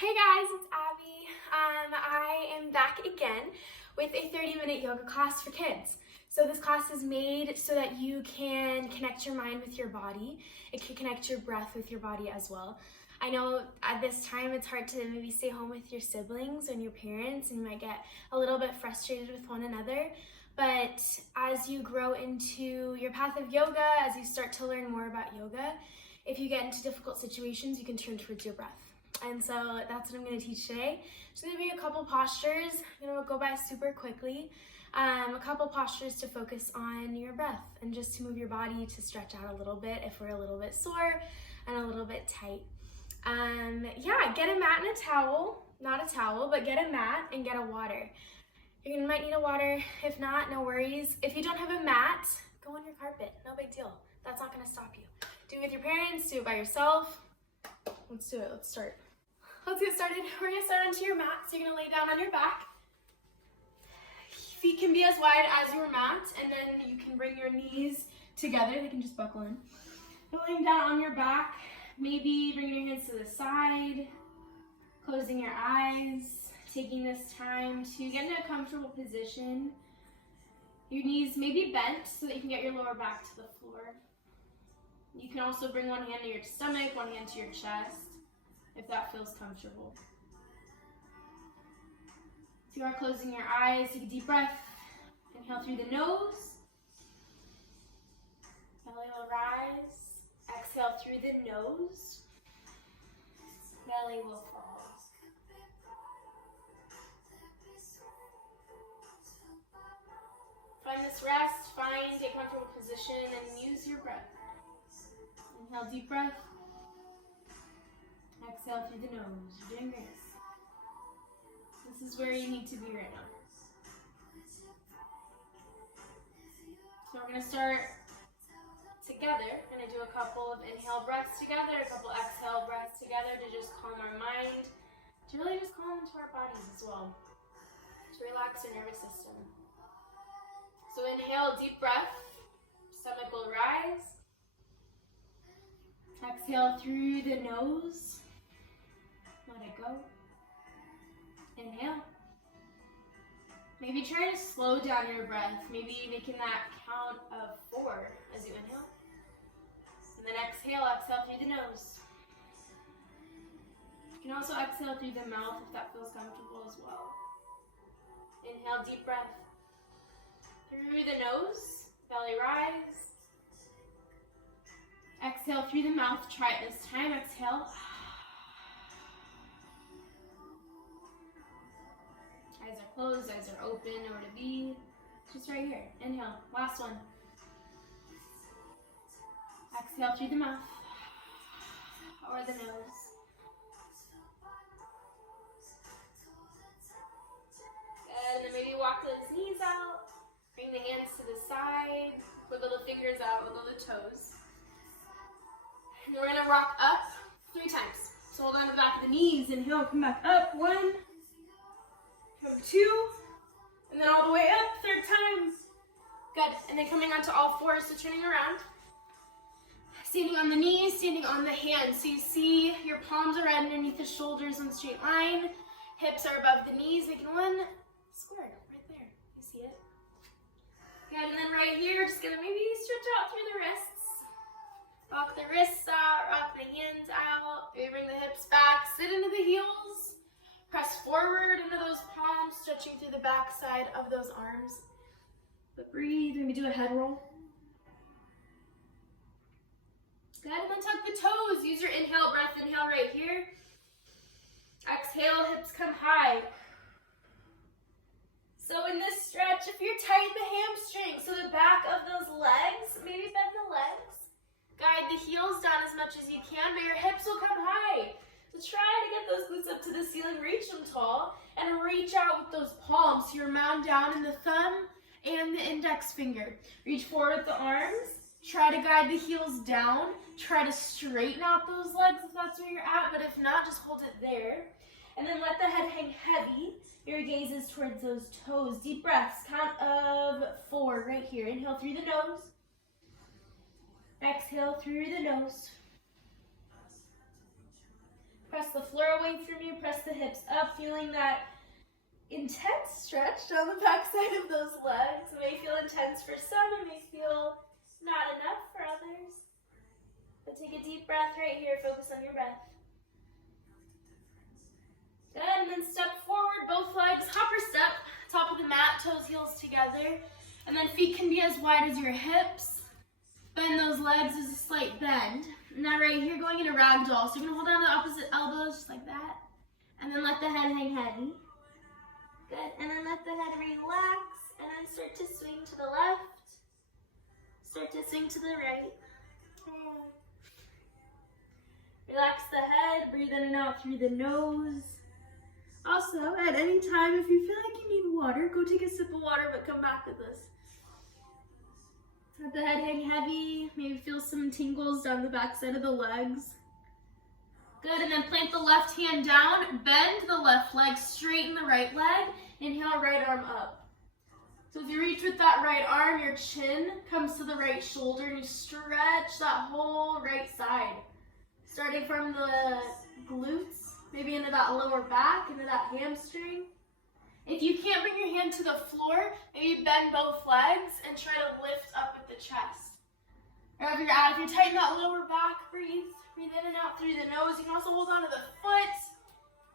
Hey guys, it's Abby. I am back again with a 30-minute yoga class for kids. So this class is made so that you can connect your mind with your body. It can connect your breath with your body as well. I know at this time it's hard to maybe stay home with your siblings and your parents, and you might get a little bit frustrated with one another. But as you grow into your path of yoga, as you start to learn more about yoga, if you get into difficult situations, you can turn towards your breath. And so that's what I'm going to teach today. There's going to be a couple postures. I'm going to go by super quickly. A couple postures to focus on your breath and just to move your body to stretch out a little bit if we're a little bit sore and a little bit tight. Get a mat and a towel. Not a towel, but get a mat and get a water. You might need a water. If not, no worries. If you don't have a mat, go on your carpet. No big deal. That's not going to stop you. Do it with your parents. Do it by yourself. Let's do it. Let's start. Let's get started. We're going to start onto your mat. So you're going to lay down on your back. Feet can be as wide as your mat, and then you can bring your knees together. They can just buckle in. You're laying down on your back. Maybe bringing your hands to the side, closing your eyes, taking this time to get into a comfortable position. Your knees may be bent so that you can get your lower back to the floor. You can also bring one hand to your stomach, one hand to your chest, if that feels comfortable. So you are closing your eyes. Take a deep breath. Inhale through the nose. Belly will rise. Exhale through the nose. Belly will fall. Find this rest. Find a comfortable position and use your breath. Inhale, deep breath. Exhale through the nose. You're doing great. This is where you need to be right now. So we're going to start together. We're going to do a couple of inhale breaths together, a couple exhale breaths together to just calm our mind, to really just calm into our bodies as well, to relax our nervous system. So inhale, deep breath. Stomach will rise. Exhale through the nose. Let it go. Inhale. Maybe try to slow down your breath. Maybe making that count of 4 as you inhale. And then exhale through the nose. You can also exhale through the mouth if that feels comfortable as well. Inhale, deep breath. Through the nose, belly rise. Exhale through the mouth. Try it this time. Exhale. Eyes are closed, eyes are open, nowhere to be. Just right here. Inhale. Last one. Exhale through the mouth or the nose. And then maybe walk those knees out. Bring the hands to the side. Wiggle the fingers out, wiggle the toes. And we're going to rock up 3 times. So hold on to the back of the knees. Inhale, come back up. 1. Come 2. And then all the way up. 3rd time. Good. And then coming onto all 4s, so turning around. Standing on the knees, standing on the hands. So you see your palms are right underneath the shoulders in a straight line. Hips are above the knees, making 1 square right there. You see it? Good. And then right here, just going to maybe stretch out through the wrists. Rock the wrists out, rock the hands out. Maybe bring the hips back, sit into the heels. Press forward into those palms, stretching through the back side of those arms. But breathe, maybe do a head roll. Good, and then tuck the toes. Use your inhale breath, inhale right here. Exhale, hips come high. So in this stretch, if you're tight, the hamstring, so the back of those legs, maybe bend the legs. Guide the heels down as much as you can, but your hips will come high. So try to get those glutes up to the ceiling, reach them tall, and reach out with those palms. So your mound down in the thumb and the index finger. Reach forward with the arms. Try to guide the heels down. Try to straighten out those legs if that's where you're at, but if not, just hold it there. And then let the head hang heavy. Your gaze is towards those toes. Deep breaths, count of 4 right here. Inhale through the nose. Exhale through the nose. Press the floor away from you, press the hips up, feeling that intense stretch down the back side of those legs. It may feel intense for some, it may feel not enough for others. But take a deep breath right here, focus on your breath. Good, and then step forward, both legs, hopper step, top of the mat, toes, heels together. And then feet can be as wide as your hips. Bend those legs as a slight bend. Now right here, going into ragdoll. So you're gonna hold down the opposite elbows just like that. And then let the head hang heavy. Good, and then let the head relax. And then start to swing to the left. Start to swing to the right. Relax the head, breathe in and out through the nose. Also, at any time, if you feel like you need water, go take a sip of water, but come back with us. Let the head hang heavy, maybe feel some tingles down the back side of the legs. Good, and then plant the left hand down, bend the left leg, straighten the right leg, inhale, right arm up. So as you reach with that right arm, your chin comes to the right shoulder, and you stretch that whole right side. Starting from the glutes, maybe into that lower back, into that hamstring. If you can't bring your hand to the floor, maybe bend both legs and try to lift up with the chest. Or if you're tight in that lower back, breathe in and out through the nose. You can also hold on to the foot,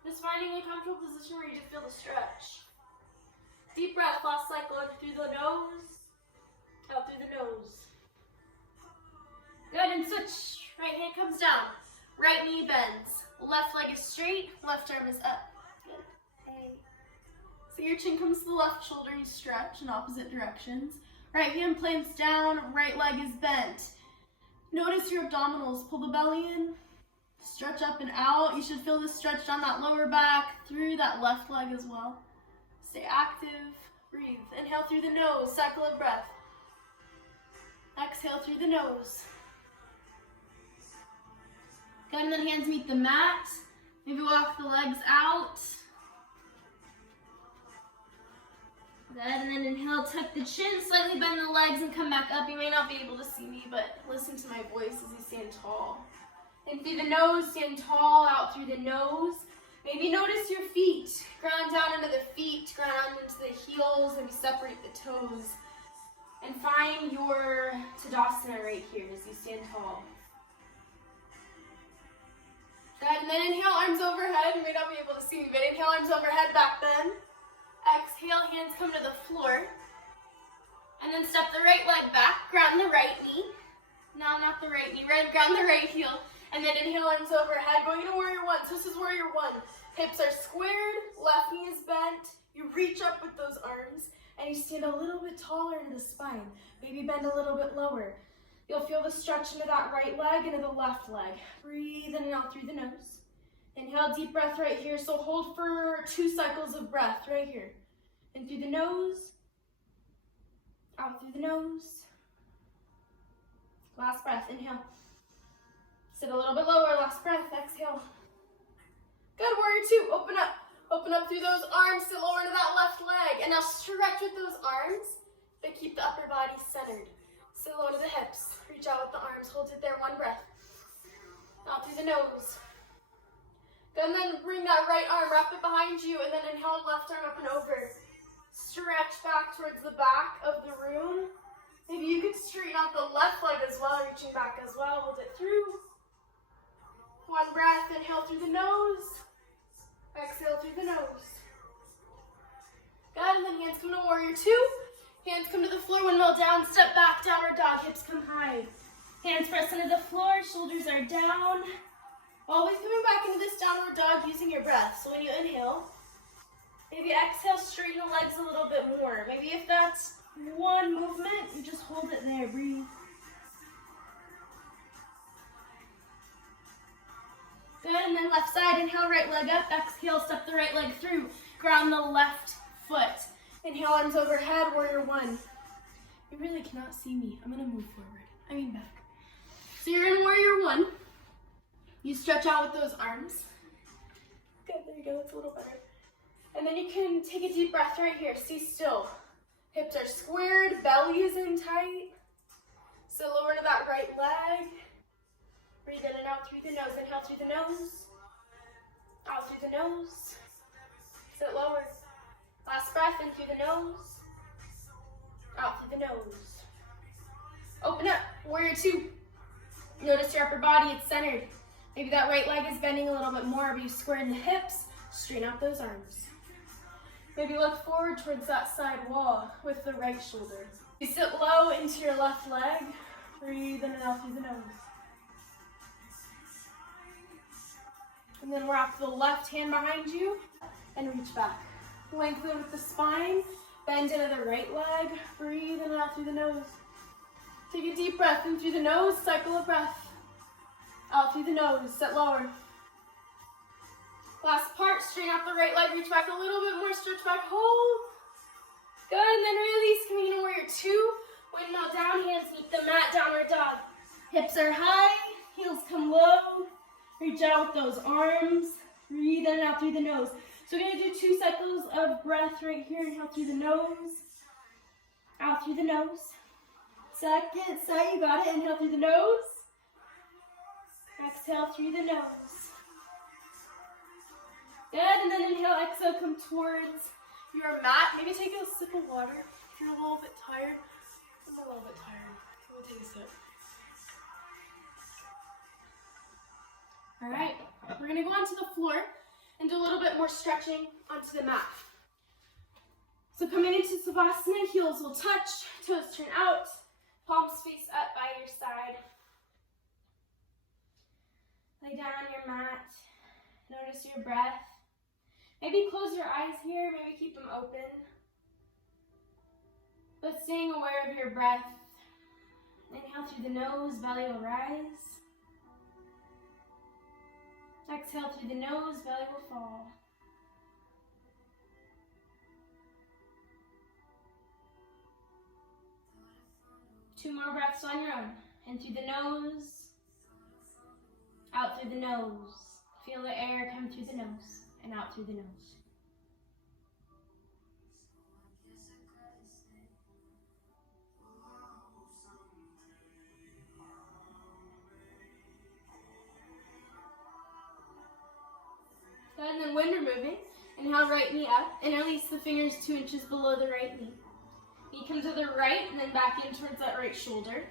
just finding a comfortable position where you just feel the stretch. Deep breath, last cycle, in through the nose, out through the nose. Good, and switch. Right hand comes down, right knee bends, left leg is straight, left arm is up. Good. Hey. So your chin comes to the left shoulder, you stretch in opposite directions. Right hand plants down, right leg is bent. Notice your abdominals, pull the belly in, stretch up and out. You should feel this stretch down that lower back, through that left leg as well. Stay active, breathe. Inhale through the nose, cycle of breath. Exhale through the nose. Good, and then hands meet the mat. Maybe walk the legs out. Good, and then inhale, tuck the chin, slightly bend the legs and come back up. You may not be able to see me, but listen to my voice as you stand tall. In through the nose, stand tall, out through the nose. Maybe notice your feet. Ground down into the feet, ground into the heels, maybe separate the toes. And find your Tadasana right here as you stand tall. Good, and then inhale, arms overhead. You may not be able to see me, but inhale, arms overhead, back bend. Exhale, hands come to the floor. And then step the right leg back, ground the right knee. No, not the right knee, ground the right heel. And then inhale, arms overhead, going into warrior one. So this is warrior one. Hips are squared, left knee is bent. You reach up with those arms, and you stand a little bit taller into the spine. Maybe bend a little bit lower. You'll feel the stretch into that right leg, into the left leg. Breathe in and out through the nose. Inhale, deep breath right here. So hold for 2 cycles of breath right here. In through the nose, out through the nose. Last breath, inhale. Sit a little bit lower, last breath, exhale. Good, warrior two, open up. Open up through those arms, sit lower into that left leg. And now stretch with those arms, but keep the upper body centered. Sit low into the hips, reach out with the arms, hold it there, 1 breath. Out through the nose. Good, and then bring that right arm, wrap it behind you, and then inhale, left arm up and over. Stretch back towards the back of the room. Maybe you could straighten out the left leg as well, reaching back as well. Hold it through. 1 breath, inhale through the nose. Exhale through the nose. Good, and then hands come to warrior two. Hands come to the floor, windmill down, step back, downward dog, hips come high. Hands press into the floor, shoulders are down. Always coming back into this downward dog using your breath. So when you inhale, maybe exhale, straighten the legs a little bit more. Maybe if that's 1 movement, you just hold it there, breathe. Good, and then left side, inhale, right leg up, exhale, step the right leg through, ground the left foot. Inhale, arms overhead, warrior one. You really cannot see me. I'm gonna move forward, back. So you're in warrior one. You stretch out with those arms. Good, there you go, that's a little better. And then you can take a deep breath right here, stay still. Hips are squared, belly is in tight. So lower to that right leg. Breathe in and out through the nose. Inhale through the nose. Out through the nose. Sit lower. Last breath in through the nose. Out through the nose. Open up. Warrior two. Notice your upper body, it's centered. Maybe that right leg is bending a little bit more, but you square in the hips, straighten out those arms. Maybe look forward towards that side wall with the right shoulder. You sit low into your left leg. Breathe in and out through the nose. And then wrap the left hand behind you and reach back. Lengthen with the spine, bend into the right leg. Breathe in and out through the nose. Take a deep breath in through the nose, cycle of breath. Out through the nose, sit lower. Last part, straighten out the right leg, reach back a little bit more, stretch back, hold. Good, and then release, coming into warrior two. Windmill down, hands meet the mat, downward dog. Hips are high, heels come low. Reach out with those arms. Breathe in and out through the nose. So we're gonna do 2 cycles of breath right here. Inhale through the nose. Out through the nose. Second side, you got it. Inhale through the nose. Exhale through the nose. Good, and then inhale, exhale, come towards your mat. Maybe take a sip of water if you're a little bit tired. I'm a little bit tired. So we'll take a sip. All right, we're gonna go onto the floor and do a little bit more stretching onto the mat. So coming into Savasana, heels will touch, toes turn out, palms face up by your side. Lay down on your mat, notice your breath. Maybe close your eyes here, maybe keep them open. But staying aware of your breath. Inhale through the nose, belly will rise. Exhale through the nose, belly will fall. Two more breaths on your own. In through the nose, out through the nose. Feel the air come through the nose and out through the nose. Good, and then when removing, inhale right knee up and release the fingers 2 inches below the right knee. Knee comes to the right and then back in towards that right shoulder.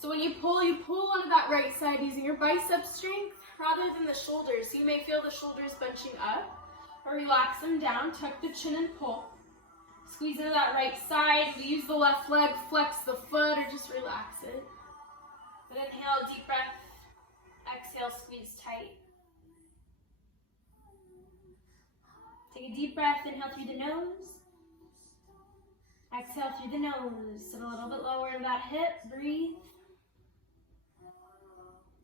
So when you pull onto that right side using your bicep strength rather than the shoulders. So you may feel the shoulders bunching up or relax them down, tuck the chin and pull. Squeeze into that right side. We use the left leg, flex the foot or just relax it. But inhale, deep breath. Exhale, squeeze tight. Take a deep breath, inhale through the nose. Exhale through the nose. Sit a little bit lower in that hip, breathe.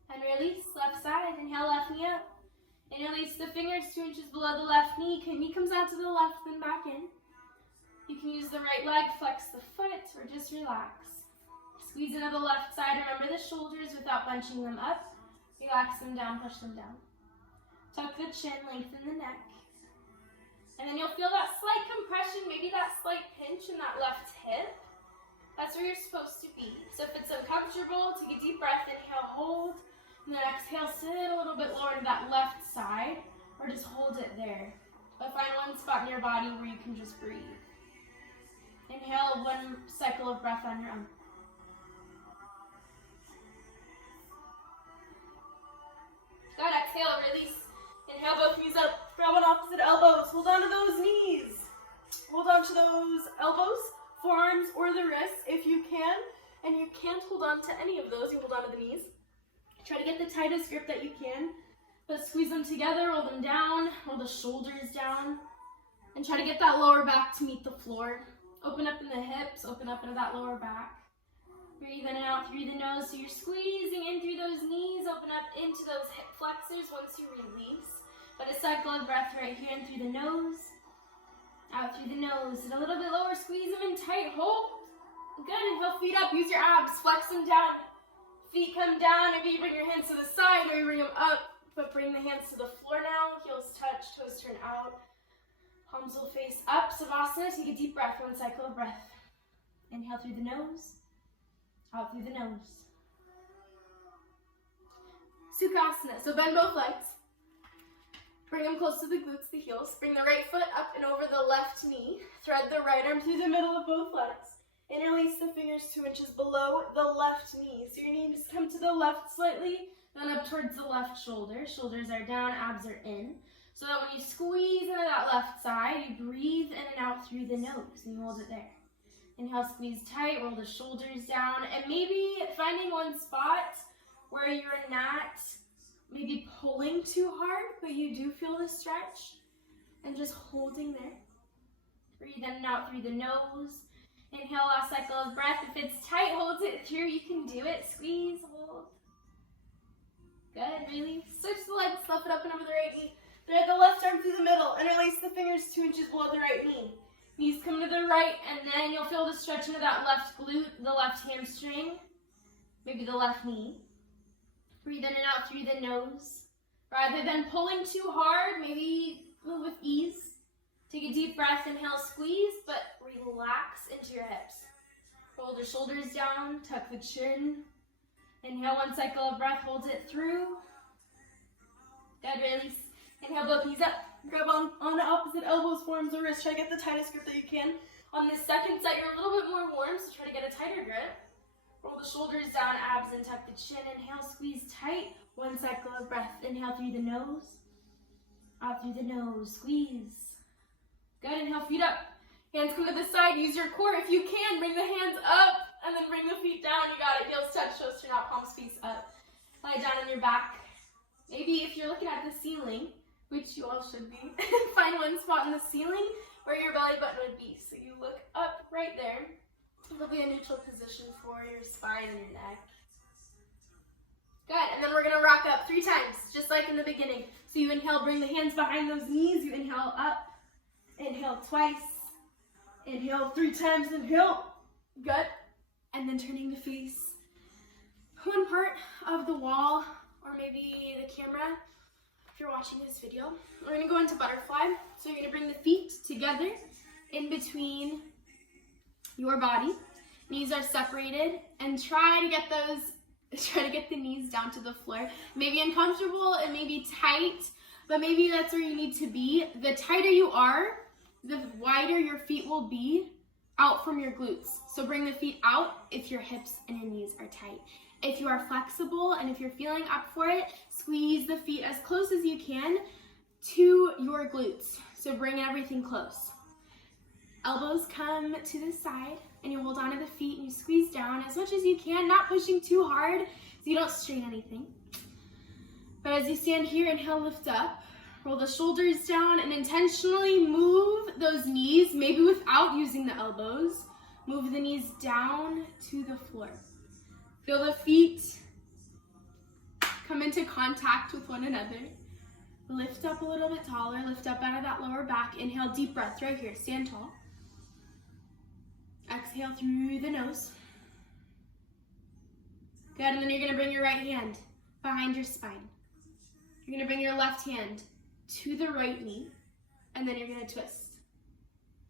And release, left side, inhale, left knee up. And release the fingers 2 inches below the left knee. Knee comes out to the left, then back in. You can use the right leg, flex the foot, or just relax. Squeeze into the left side, remember the shoulders without bunching them up. Relax them down, push them down. Tuck the chin, lengthen the neck. And then you'll feel that slight compression, maybe that slight pinch in that left hip. That's where you're supposed to be. So if it's uncomfortable, take a deep breath, inhale, hold. And then exhale, sit a little bit lower to that left side, or just hold it there. But find one spot in your body where you can just breathe. Inhale, 1 cycle of breath on your own. Good, exhale, release. Inhale, both knees up, grab on opposite elbows, hold on to those knees. Hold on to those elbows, forearms, or the wrists if you can. And you can't hold on to any of those, you hold on to the knees. Try to get the tightest grip that you can, but squeeze them together, roll them down, roll the shoulders down, and try to get that lower back to meet the floor. Open up in the hips, open up into that lower back. Breathe in and out through the nose, so you're squeezing in through those knees, open up into those hip flexors once you release. But a cycle of breath right here in through the nose, out through the nose, and a little bit lower, squeeze them in tight, hold. Good, inhale, feet up, use your abs, flex them down. Feet come down, maybe you bring your hands to the side, or you bring them up, but bring the hands to the floor now, heels touch, toes turn out. Palms will face up, Savasana, take a deep breath, 1 cycle of breath. Inhale through the nose, out through the nose. Sukhasana, so bend both legs. Bring them close to the glutes, the heels. Bring the right foot up and over the left knee. Thread the right arm through the middle of both legs. Interlace the fingers 2 inches below the left knee. So your knee just come to the left slightly, then up towards the left shoulder. Shoulders are down, abs are in. So that when you squeeze into that left side, you breathe in and out through the nose, and you hold it there. Inhale, squeeze tight, roll the shoulders down, and maybe finding one spot where you're not maybe pulling too hard, but you do feel the stretch, and just holding there. Breathe in and out through the nose. Inhale, last cycle of breath. If it's tight, hold it through. You can do it. Squeeze, hold. Good, release. Switch the legs, lift it up and over the right knee. Thread the left arm through the middle. Interlace the fingers 2 inches below the right knee. Knees come to the right, and then you'll feel the stretching of that left glute, the left hamstring, maybe the left knee. Breathe in and out through the nose. Rather than pulling too hard, maybe move with ease. Take a deep breath, inhale, squeeze, but relax into your hips. Roll the shoulders down, tuck the chin. Inhale, one cycle of breath, hold it through. Good, release. Inhale, both knees up. Grab on the opposite elbows, forearms, or wrists. Try to get the tightest grip that you can. On this second set, you're a little bit more warm, so try to get a tighter grip. Roll the shoulders down, abs, and tuck the chin. Inhale, squeeze tight. One cycle of breath. Inhale through the nose. Out through the nose. Squeeze. Good. Inhale, feet up. Hands come to the side. Use your core. If you can, bring the hands up and then bring the feet down. You got it. Heels touch, toes turn out, palms face up. Lie down on your back. Maybe if you're looking at the ceiling, which you all should be, find one spot in the ceiling where your belly button would be. So you look up right there. It'll be a neutral position for your spine and your neck. Good. And then we're going to rock up 3 times, just like in the beginning. So you inhale, bring the hands behind those knees. You inhale up. Inhale twice. Inhale 3 times. Inhale. Good. And then turning to face one part of the wall or maybe the camera if you're watching this video. We're going to go into butterfly. So you're going to bring the feet together in between your body. Knees are separated and try to get the knees down to the floor. Maybe uncomfortable, it may be tight, but maybe that's where you need to be. The tighter you are, the wider your feet will be out from your glutes. So bring the feet out if your hips and your knees are tight. If you are flexible and if you're feeling up for it, squeeze the feet as close as you can to your glutes. So bring everything close. Elbows come to the side and you hold on to the feet and you squeeze down as much as you can, not pushing too hard so you don't strain anything. But as you stand here, inhale, lift up. Roll the shoulders down and intentionally move those knees, maybe without using the elbows. Move the knees down to the floor. Feel the feet come into contact with one another. Lift up a little bit taller, lift up out of that lower back. Inhale, deep breath right here, stand tall. Exhale through the nose. Good, and then you're gonna bring your right hand behind your spine. You're gonna bring your left hand to the right knee, and then you're gonna twist.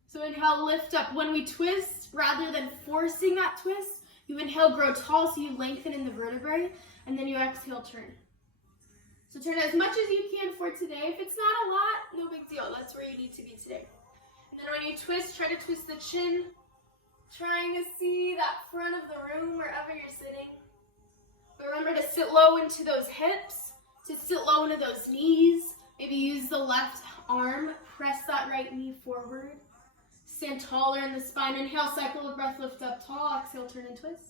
So inhale, lift up. When we twist, rather than forcing that twist, you inhale, grow tall, so you lengthen in the vertebrae, and then you exhale, turn. So turn as much as you can for today. If it's not a lot, no big deal. That's where you need to be today. And then when you twist, try to twist the chin, trying to see that front of the room wherever you're sitting. But remember to sit low into those hips, to sit low into those knees. Maybe use the left arm, press that right knee forward. Stand taller in the spine. Inhale, cycle of breath, lift up tall. Exhale, turn and twist.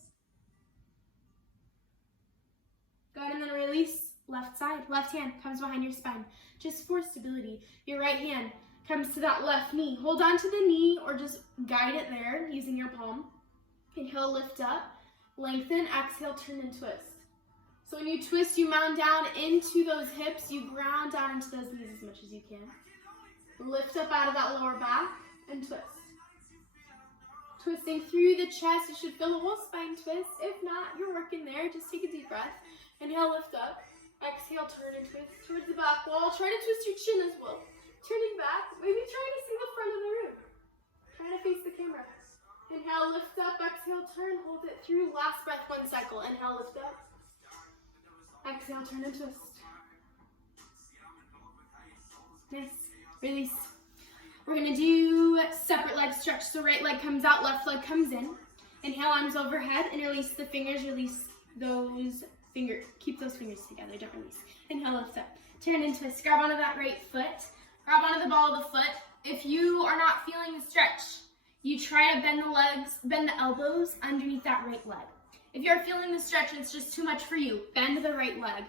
Good, and then release. Left side, left hand comes behind your spine, just for stability. Your right hand comes to that left knee. Hold on to the knee or just guide it there using your palm. Inhale, lift up, lengthen, exhale, turn and twist. So when you twist, you mound down into those hips, you ground down into those knees as much as you can. Lift up out of that lower back and twist. Twisting through the chest, you should feel the whole spine twist. If not, you're working there, just take a deep breath. Inhale, lift up. Exhale, turn and twist towards the back wall. Try to twist your chin as well. Turning back, maybe trying to see the front of the room. Trying to face the camera. Inhale, lift up. Exhale, turn. Hold it through. Last breath, 1 cycle. Inhale, lift up. Exhale, turn and twist. Nice. Release. We're gonna do separate leg stretch. So right leg comes out, left leg comes in. Inhale, arms overhead, and release the fingers. Release those fingers. Keep those fingers together, don't release. Inhale, lift up. Turn and twist. Grab onto that right foot. Grab onto the ball of the foot. If you are not feeling the stretch, you try to bend the legs, bend the elbows underneath that right leg. If you're feeling the stretch and it's just too much for you, bend the right leg.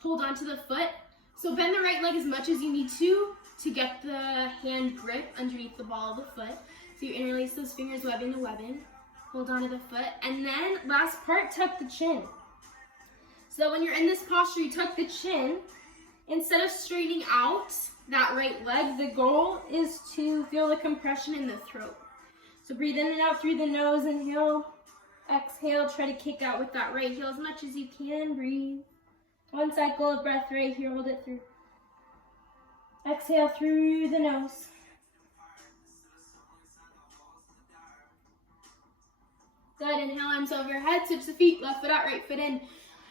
Hold onto the foot. So bend the right leg as much as you need to get the hand grip underneath the ball of the foot. So you interlace those fingers, webbing to webbing. Hold onto the foot. And then last part, tuck the chin. So when you're in this posture, you tuck the chin. Instead of straightening out that right leg, the goal is to feel the compression in the throat. So breathe in and out through the nose, inhale, exhale, try to kick out with that right heel as much as you can, breathe. One cycle of breath right here, hold it through. Exhale through the nose. Good, inhale, arms over your head, switch the feet, left foot out, right foot in.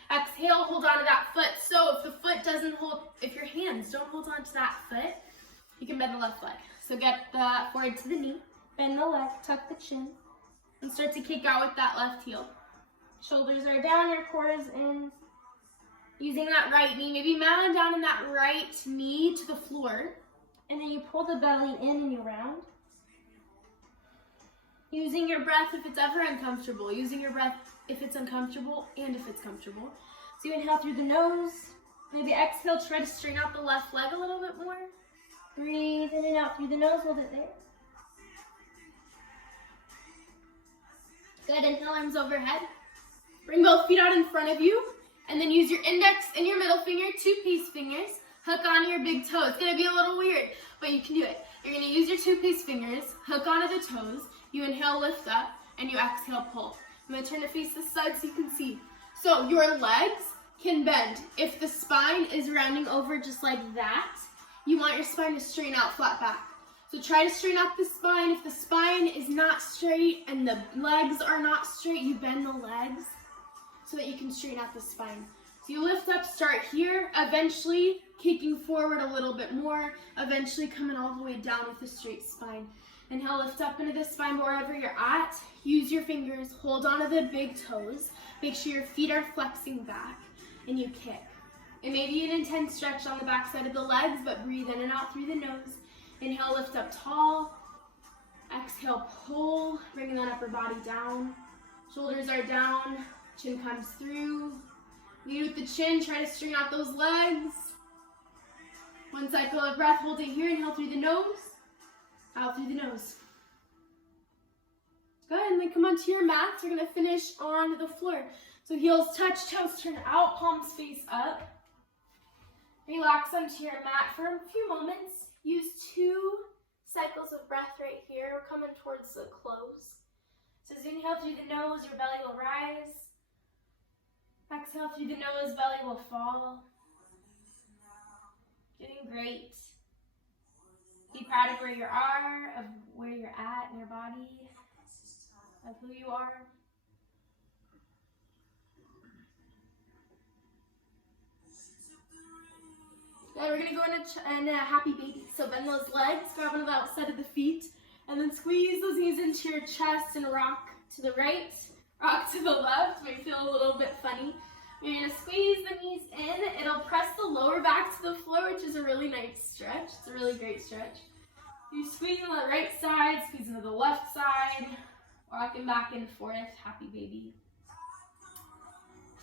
Exhale, hold on to that foot. So if the foot doesn't hold, if your hands don't hold on to that foot, you can bend the left leg. So get the forward to the knee, bend the leg, tuck the chin, and start to kick out with that left heel. Shoulders are down, your core is in. Using that right knee, maybe mounting down in that right knee to the floor, and then you pull the belly in and you round. Using your breath if it's ever uncomfortable. Using your breath if it's uncomfortable and if it's comfortable. So you inhale through the nose. Maybe exhale, try to straighten out the left leg a little bit more. Breathe in and out through the nose, hold it there. Good, inhale, arms overhead. Bring both feet out in front of you. And then use your index and your middle finger, two peace fingers. Hook onto your big toe. It's gonna be a little weird, but you can do it. You're gonna use your two peace fingers, hook onto the toes. You inhale, lift up, and you exhale, pull. I'm gonna turn to face this side so you can see. So your legs can bend. If the spine is rounding over just like that, you want your spine to straighten out, flat back. So try to straighten out the spine. If the spine is not straight and the legs are not straight, you bend the legs so that you can straighten out the spine. So you lift up, start here, eventually kicking forward a little bit more, eventually coming all the way down with a straight spine. Inhale, lift up into the spine wherever you're at. Use your fingers, hold on to the big toes. Make sure your feet are flexing back and you kick. It may be an intense stretch on the back side of the legs, but breathe in and out through the nose. Inhale, lift up tall. Exhale, pull, bringing that upper body down. Shoulders are down. Chin comes through. Lead with the chin, try to straighten out those legs. One cycle of breath, hold it here, inhale through the nose, out through the nose. Good, and then come onto your mats. We're gonna finish on the floor. So heels touch, toes turn out, palms face up. Relax onto your mat for a few moments. Use 2 cycles of breath right here. We're coming towards the close. So as you inhale through the nose, your belly will rise. Exhale through the nose, belly will fall. Doing great. Be proud of where you are, of where you're at in your body, of who you are. Good, we're gonna go in a happy baby. So bend those legs, grab onto the outside of the feet, and then squeeze those knees into your chest and rock to the right. Rock to the left, may feel a little bit funny. You're gonna squeeze the knees in. It'll press the lower back to the floor, which is a really nice stretch. It's a really great stretch. You squeeze on the right side, squeeze into the left side, rocking back and forth, happy baby.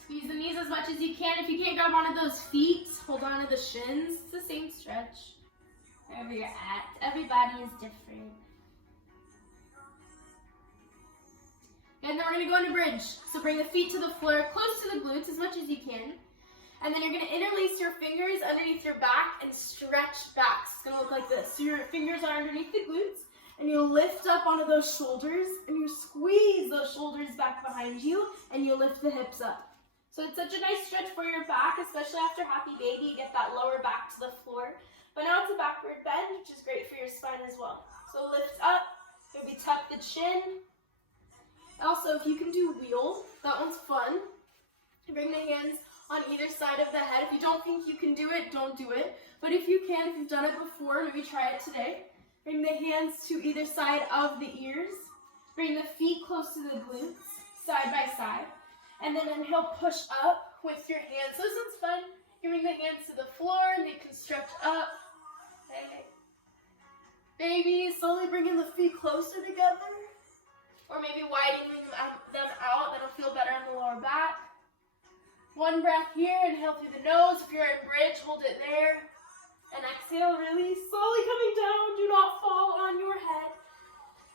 Squeeze the knees as much as you can. If you can't grab onto those feet, hold on to the shins. It's the same stretch, wherever you're at. Everybody is different. And then we're gonna go into bridge. So bring the feet to the floor, close to the glutes as much as you can. And then you're gonna interlace your fingers underneath your back and stretch back. So it's gonna look like this. So your fingers are underneath the glutes and you lift up onto those shoulders and you squeeze those shoulders back behind you and you lift the hips up. So it's such a nice stretch for your back, especially after happy baby, you get that lower back to the floor. But now it's a backward bend, which is great for your spine as well. So lift up, maybe tuck the chin. Also, if you can do wheel, that one's fun. Bring the hands on either side of the head. If you don't think you can do it, don't do it. But if you can, if you've done it before, maybe try it today. Bring the hands to either side of the ears. Bring the feet close to the glutes, side by side. And then inhale, push up with your hands. So this one's fun. You bring the hands to the floor and you can stretch up. Okay. Maybe slowly bringing the feet closer together. Or maybe widening them out. That'll feel better on the lower back. One breath here. Inhale through the nose. If you're in bridge, hold it there. And exhale, release. Slowly coming down. Do not fall on your head.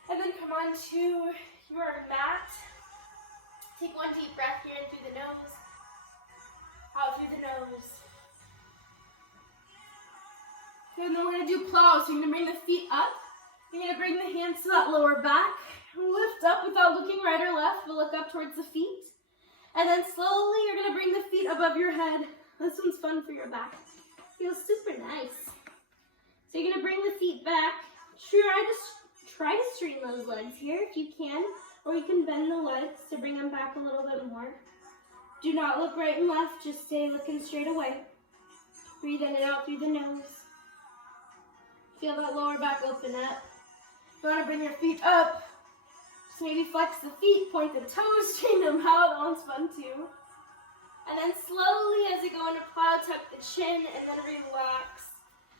And then come on to your mat. Take one deep breath here in through the nose. Out through the nose. And then we're going to do plow. So you're going to bring the feet up. You're going to bring the hands to that lower back. Lift up without looking right or left, but look up towards the feet. And then slowly you're going to bring the feet above your head. This one's fun for your back. Feels super nice. So you're going to bring the feet back. Try to straighten those legs here if you can. Or you can bend the legs to bring them back a little bit more. Do not look right and left. Just stay looking straight away. Breathe in and out through the nose. Feel that lower back open up. You want to bring your feet up. Just maybe flex the feet, point the toes, straighten them out. That one's fun too. And then slowly as you go into plow, tuck the chin and then relax.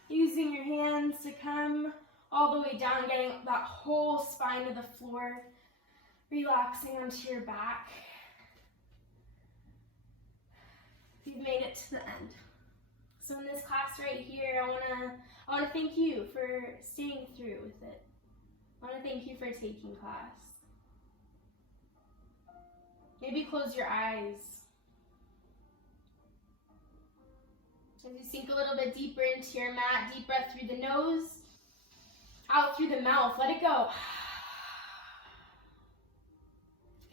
Using your hands to come all the way down, getting that whole spine to the floor. Relaxing onto your back. You've made it to the end. So in this class right here, I wanna thank you for staying through with it. I wanna thank you for taking class. Maybe close your eyes. As you sink a little bit deeper into your mat, deep breath through the nose, out through the mouth, let it go.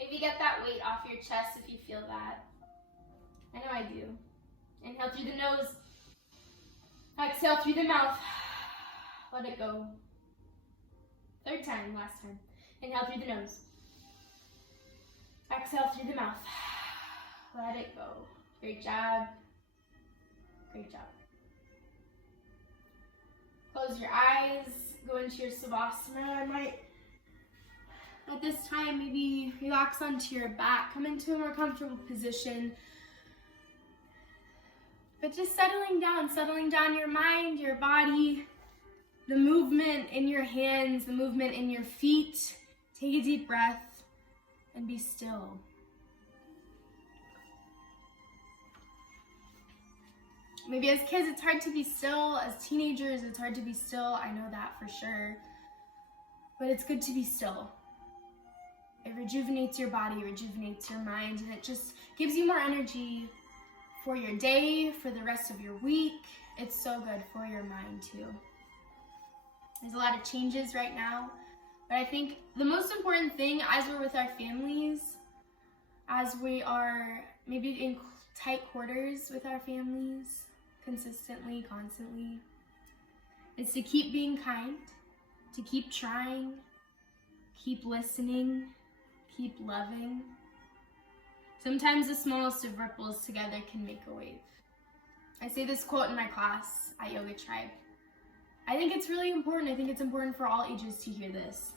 Maybe get that weight off your chest if you feel that. I know I do. Inhale through the nose. Exhale through the mouth. Let it go. Third time, last time. Inhale through the nose. Exhale through the mouth. Let it go. Great job. Great job. Close your eyes. Go into your Savasana. I might, at this time, maybe relax onto your back. Come into a more comfortable position. But just settling down your mind, your body, the movement in your hands, the movement in your feet. Take a deep breath and be still. Maybe as kids it's hard to be still, as teenagers it's hard to be still, I know that for sure. But it's good to be still. It rejuvenates your body, rejuvenates your mind, and it just gives you more energy for your day, for the rest of your week. It's so good for your mind too. There's a lot of changes right now, but I think the most important thing as we're with our families, as we are maybe in tight quarters with our families, consistently, constantly, is to keep being kind, to keep trying, keep listening, keep loving. Sometimes the smallest of ripples together can make a wave. I say this quote in my class at Yoga Tribe. I think it's really important. I think it's important for all ages to hear this.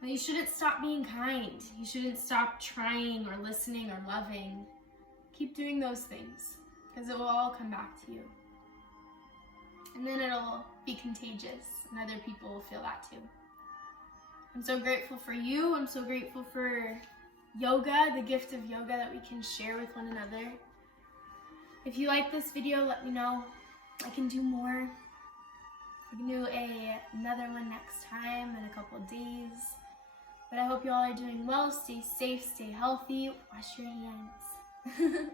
But you shouldn't stop being kind. You shouldn't stop trying or listening or loving. Keep doing those things because it will all come back to you. And then it'll be contagious and other people will feel that too. I'm so grateful for you. I'm so grateful for yoga, the gift of yoga that we can share with one another. If you like this video, let me know. I can do more. I can do another one next time in a couple of days. But I hope you all are doing well. Stay safe, stay healthy, wash your hands.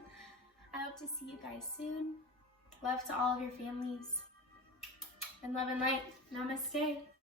I hope to see you guys soon. Love to all of your families. And love and light. Namaste.